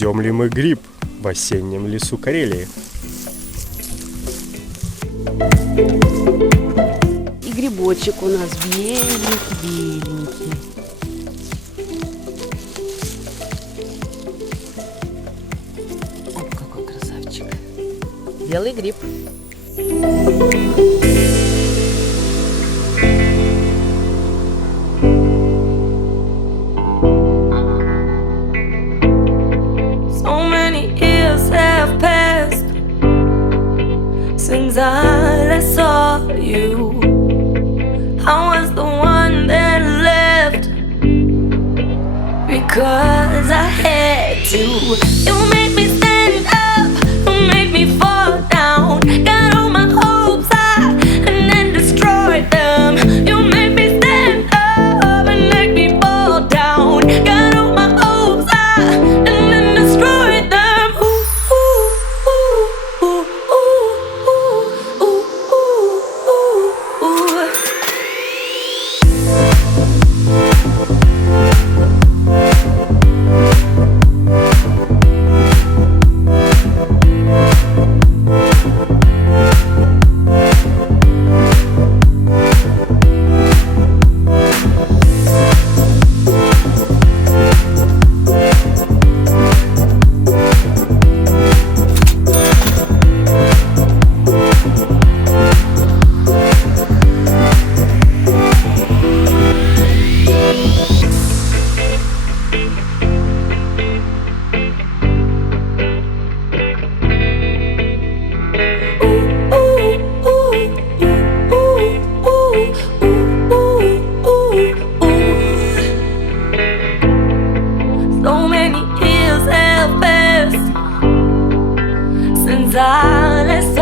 Найдем ли мы гриб в осеннем лесу Карелии? И грибочек у нас беленький. Оп, какой красавчик. Белый гриб. Since I last saw you, I was the one that left because I had to. You made me stand up, you made me fall down. Got all my hopes high and then destroyed them. You made me stand up and make me fall down. Got all my hopes high and then destroyed them. Ooh, ooh, ooh, ooh, ooh, ooh, ooh, ooh, ooh, ooh. So many years have passed since I last